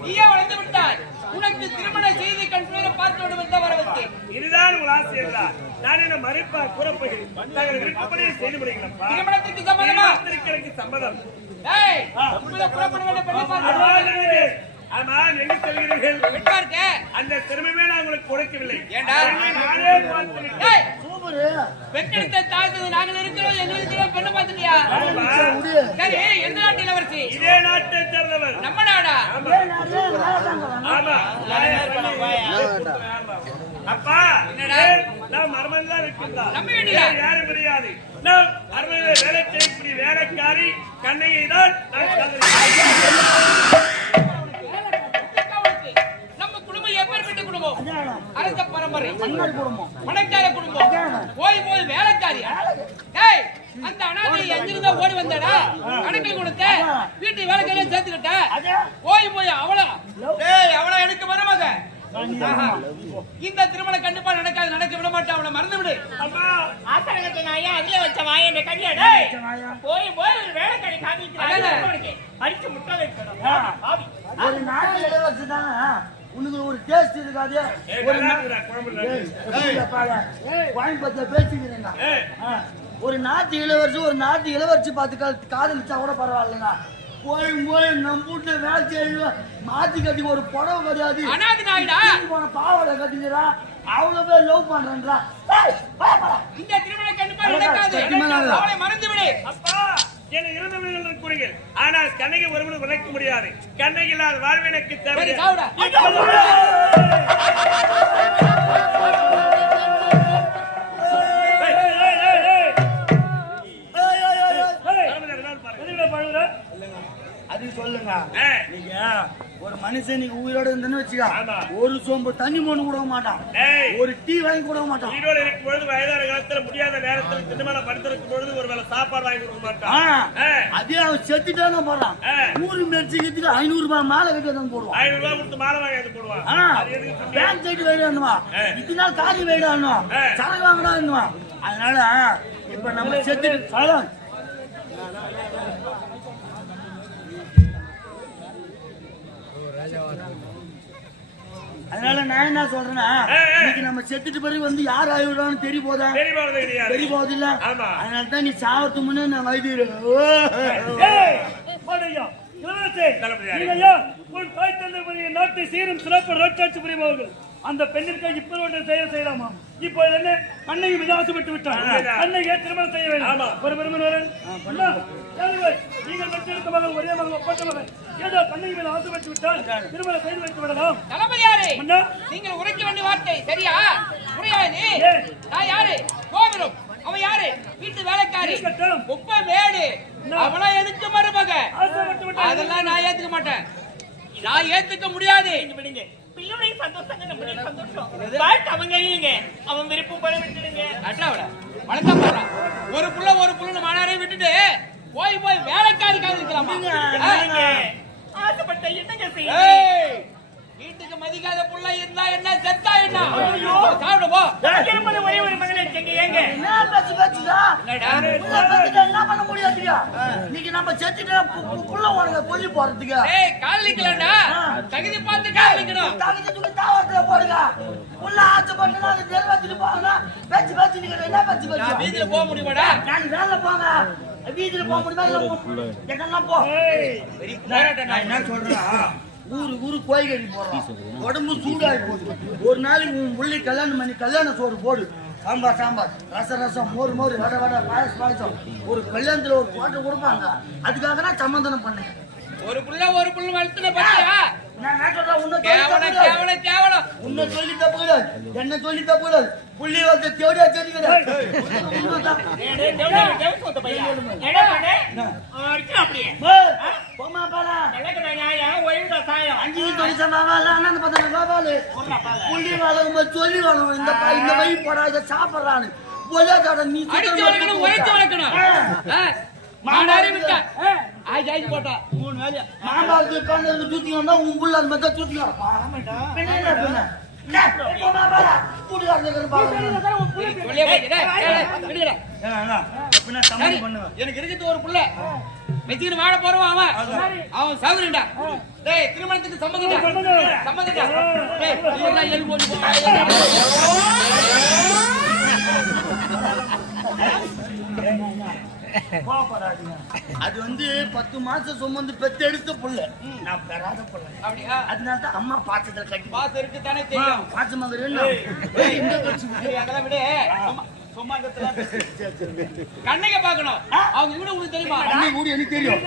நீயே வளர்ந்து விட்டாய். உனக்கு திருமண செய்தி கண்குளிர பார்க்க வேண்டும் என்று வர வைத்தேன் இதுதான் உங்கள் ஆசை என்றால் நான் என்ன மறைப்பா கூறப்போகிறேன்? தாங்கள் விருப்பப்படியே செய்து திருமணத்துக்கு சம்மதமா? சம்மதம். ஏய் உங்களை புறப்பட வேண்டிய பெண்ணை பார்க்க ஆமா, எங்க செல்கிறீர்கள்? அந்த திறமையே நான் உங்களுக்கு கொடுக்கவில்லை. நானே பெற்றெடுத்த தாழ்ந்தது நாங்கள் இருக்கிறோம். எங்க இருக்கிறோம் பெண்ணை பார்த்துட்டியா? ஆமா. சரி எந்த நாட்டு இளவரசி இதே நாட்டை சேர்ந்தவர். நம்ம நாடா. ஆமா. அப்பா என்னடா? நான் மர்மம் தான் இருக்கின்றா வேண்டியதா? யாரும் தெரியாது நான் குடும்பம். பணக்கார குடும்பம். போய் போய் வேலைக்காரியா ஏய் அந்த அனாதை எங்கிருந்தா ஓடி வந்தாடா. கணக்கில் கொடுத்த. வீட்டு வேலைக்காரியா சேர்த்துக்கிட்ட. போய் போய் அவளா. ஏய் அவளா எனக்கு மருமக. இந்த திருமணம் கண்டிப்பா நடக்காது நடக்க விட மாட்டேன். அவளை மறந்து விடு அம்மா ஆசனகத்தை நாயா? அதுல வச்ச வாய இந்த கல்யா டேய். நாயா. போய் போய் ஒரு காமிக்கிறாங்க. உனக்கு அடிச்சு முட்டை வைக்கணும். ஆ. ஆவி. ஒரு நாட்டு இளவரசி தானே? உனக்கு ஒரு டேஸ்ட் இருக்காது. ஒரு? கோயம்புத்தூர்ல பேசிக்கிறேங்க. ஒரு நாட்டு இளவரசி ஒரு நாட்டு இளவரசி பார்த்து காதலிச்சா கூட பரவாயில்லைங்க போய் போய் நம்ம வீட்டுல வேலை செய்ய மாத்தி கட்டி ஒரு புடவை கிடையாது. போன பாவாடை கட்டிக்கிறா. அவ்வளவு பேர் லவ் பண்றா இந்த திருமணம் கண்டிப்பா நடக்காது. சத்தியமா நடக்காது. அவளை மறந்து விடு அப்பா. என இருந்தவர்கள் இருக்கிறீர்கள் ஆனால் கண்ணகி ஒருவனும் விளக்க முடியாது. கண்ணகி இல்லாத வாழ்வு எனக்கு தேவை அது சொல்லுங்க. நீங்க மனுஷன் நீங்க உயிரோட இருந்தேன்னு வச்சுக்க. ஒரு சோம்பு தண்ணி மொண்டு கொடுக்க மாட்டான். ஒரு டீ வாங்கி கொடுக்க மாட்டான் உயிரோடு இருக்கும் பொழுது வயதான காலத்துல முடியாத நேரத்துல திண்ணமேல படுத்திருக்கும் பொழுது ஒரு வேளை சாப்பாடு வாங்கி கொடுக்க மாட்டான். அதே அவன் செத்துட்டானே போறான். நூறு மெரிச்சிக்கிறதுக்கு ஐநூறு ரூபாய் மாலை கட்டி வந்து போடுவான் ஐநூறு ரூபாய் கொடுத்து மாலை வாங்கி போடுவான்? பேங்க் சைடு வைடானுவா ஆ. இது நாள் காலி வைடானுவா ஆ. சரக்கு வாங்கினான்னுவா அதனால இப்ப நம்ம செத்து அதனால நான் என்ன சொல்றேன்னா. இன்னைக்கு நம்ம செத்துட்டு பிறகு வந்து யார் ஆயிடுறான்னு தெரிய போதா தெரிய போகுது இல்ல ஆமா. அதனால தான் நீ சாவத்து முன்னே நான் வைத்தியம் ஏய், மாடையா, இளவரசே, தளபதியாரே. நீங்கள் யார்? உன் தாய் தந்தை நாட்டை சீரும் சிறப்பு ரோட்டாட்சி புரிபவர்கள் அந்த பெண்ணிற்கு இப்ப ஒன்று செய்ய செய்யலாமா? இப்போ என்ன? அன்னையும் விதாசப்பட்டு விட்டார். அன்னையே திருமணம் செய்ய வேண்டும். ஒரு ஏழுவை, நீங்கள் பெற்றெடுத்த ஒரே மகள் ஒப்பற்ற ஏதோ கண்ணை மேல் ஆசைப்பட்டு விட்டால் திருமணம் செய்து வைத்து விடலாம். தளபதியாரே நீங்கள் உரைக்க வேண்டிய வார்த்தை சரியா? புரியாது? நான் யாரு? கோபுரம். அவன் யாரு? வீட்டு வேலைக்காரி. குப்பை மேடு. அவளா எதுக்கு மருமக? அதெல்லாம் நான் ஏத்துக்க மாட்டேன். நான் ஏத்துக்க முடியாது. விடுங்க பிள்ளைடைய சந்தோஷங்க நம்முடைய சந்தோஷம். வாழ்க்கை அவங்க இல்லைங்க அவன் விருப்பம் போல விட்டுடுங்க. அட்லாவிட வளர்த்தா போறான் ஒரு புள்ள ஒரு புள்ள மானாரே விட்டுட்டு போய் போய் வேலைக்காரி காதலிக்கலாமா என்னங்க? ஆசைப்பட்ட என்னங்க செய்ய வீட்டுக்கு மதிக்காத புள்ள இருந்தா என்ன செத்தா என்ன? சாப்பிடு போ. ஒரே ஒரு வச்சுங்க ஏங்க என்ன பேச்சு பேச்சுதா என்னடா? புள்ள பெத்துட்டா என்ன பண்ண முடியாதுயா இன்னைக்கு நம்ம செத்துட்டா புள்ள உனக்கு கொல்லி போறதுக்கு. ஏய் காதலிக்கலடா தகுதி பார்த்து காதலிக்கணும் தகுதி தூக்கி தாவரத்துல போடுங்க. புள்ள ஆசைப்பட்டுனா அது நிறைவேற்றிட்டு போங்க பேச்சு பேச்சு நீங்க என்ன பேச்சு பேச்சு? வீதியில போக முடியுமாடா? நான் வேலை போங்க. வீதியில போக முடியுமா? இல்ல போ. நான். என்ன சொல்றேன் ஊரு ஊரு கோயில்கறி போடுறோம் உடம்பு சூடாகி போகுது. ஒரு நாளைக்கு உன் புள்ளி கல்யாணம் பண்ணி கல்யாண சோறு போடு. சாம்பார் சாம்பார். ரசம் ரசம் மோர் மோர் வடை வடை பாயசம் பாயசம். ஒரு கல்யாணத்துல ஒரு கோட்டை கொடுப்பாங்க. அதுக்காக நான் சம்மந்தனம் பண்ணேன். ஒரு புள்ள ஒரு புள்ள வளர்த்துன பத்தியா? உன்னை சொல்லி தப்பு கிடையாது. என்ன சொல்லி தப்பு கிடையாது. புள்ளி வந்து தேடியா கிடையாது அப்படியே. போம்மா அஞ்சு தொழிற்சா வாவால அண்ணன் பார்த்தா வாவாலு புள்ளி வளரும் சொல்லி வளரும் இந்த பை- இந்த வழி போடா இதை சாப்பிடுறான்னு ஒரே நீ அடிச்சு வளர்க்கணும் உழைச்சு வளர்க்கணும் ஆ, மானாரே விட்டா ஆய் ஆய்ச்சி போட்டா மூணு வேலையா மாமாவுக்கு உட்கார்ந்து இருந்து தூத்திங்கன்னா உன் புள்ள அது மாதிரி தூத்திக்கலாம் பின்ன எனக்கு இருக்குது ஒரு புள்ள வச்சுக்கிட்டு வாழ போறவன் அவன். அவன் சௌகரியண்டா டேய் திருமணத்துக்கு சம்மதம்டா சம்மதம். சம்மதம்டா டேய் நீங்களாம் எழுதி போட்டு அது வந்து பத்து மாசம் சுமந்து பெத்தெடுத்த புள்ள. நான் பெறாத புள்ள. அப்படியா? அதனால தான் அம்மா பாசத்துல கட்டி. பாத்து இருக்கு தானே தெரியும் பாசமாக இந்த அதெல்லாம் விடு. கண்ணைங்க பார்க்கணும். அவங்க இவனு உங்களுக்கு தெரியுமா? கூட எனக்கு தெரியும்.